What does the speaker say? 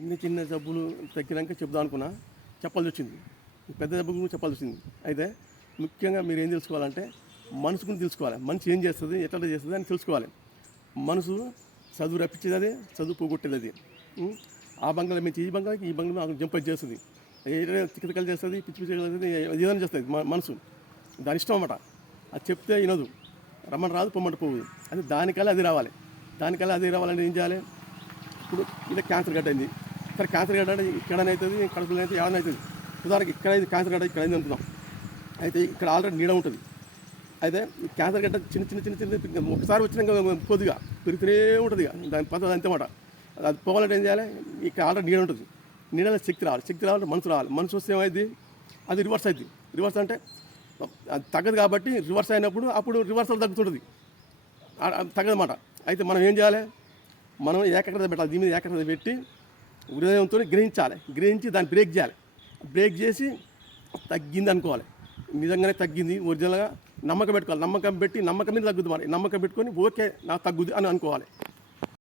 చిన్న చిన్న జబ్బులు తగ్గినాక చెప్దాం అనుకున్నా, చెప్పాల్సి వచ్చింది. పెద్ద జబ్బు గురించి చెప్పాల్సి వచ్చింది. అయితే ముఖ్యంగా మీరు ఏం తెలుసుకోవాలంటే మనసుకుని తెలుసుకోవాలి. మనిషి ఏం చేస్తుంది, ఎట్లా చేస్తుంది అని తెలుసుకోవాలి. మనసు చదువు రప్పించేది అదే, చదువు పోగొట్టేది అది. ఆ బంగాళ మించి ఈ బంగాళకి, ఈ బంగాళ జంప్ చేస్తుంది, ఏదైనా చికిత్సలు చేస్తుంది, పిచ్చి పిచ్చి చేస్తుంది, ఏదైనా చేస్తుంది మనసు. దాని ఇష్టం అన్నమాట. అది చెప్తే వినదు, రమ్మని రాదు, పొమ్మంట పోదు. అది దానికల్లా అది రావాలి. దానికల్లా అది రావాలంటే ఏం చేయాలి? ఇప్పుడు ఇలా క్యాన్సర్ గడ్డ అయింది, ఇక్కడ క్యాన్సర్ గడ్డ అంటే ఇక్కడనే అవుతుంది, కడుపులో అయితే ఏమైనా అవుతుంది. ఉదాహరణకి ఇక్కడ అయితే క్యాన్సర్ గడ్డ ఇక్కడ అయింది అనుకుందాం. అయితే ఇక్కడ ఆల్రెడీ నీడ ఉంటుంది. అయితే ఈ క్యాన్సర్ గడ్డ చిన్న చిన్న చిన్న చిన్న ఒకసారి వచ్చినాక కొద్దిగా పెరుగుతూనే ఉంటుంది. దాని పద్ధతి అంతేమాట. అది పోవాలంటే ఏం చేయాలి? ఇక్కడ ఆల్రెడీ నీడ ఉంటుంది. నీడలో శక్తి రావాలి. శక్తి రావాలంటే మనసు రావాలి. మనసు వస్తే ఏమైంది? అది రివర్స్ అవుతుంది. రివర్స్ అంటే అది తగ్గదు కాబట్టి రివర్స్ అయినప్పుడు అప్పుడు రివర్సల్ తగ్గుతుంటుంది, తగ్గదన్నమాట. అయితే మనం ఏం చేయాలి? మనం ఏకాగ్రత పెట్టాలి. దీని మీద ఏకాగ్రత పెట్టి హృదయంతో గ్రహించాలి. గ్రహించి దాన్ని బ్రేక్ చేయాలి. బ్రేక్ చేసి తగ్గింది అనుకోవాలి. నిజంగానే తగ్గింది ఒరిజినల్గా నమ్మకం పెట్టుకోవాలి. నమ్మకం పెట్టి నమ్మకం మీద తగ్గుద్ది. మరి నమ్మకం పెట్టుకొని ఓకే నాకు తగ్గుద్ది అని అనుకోవాలి.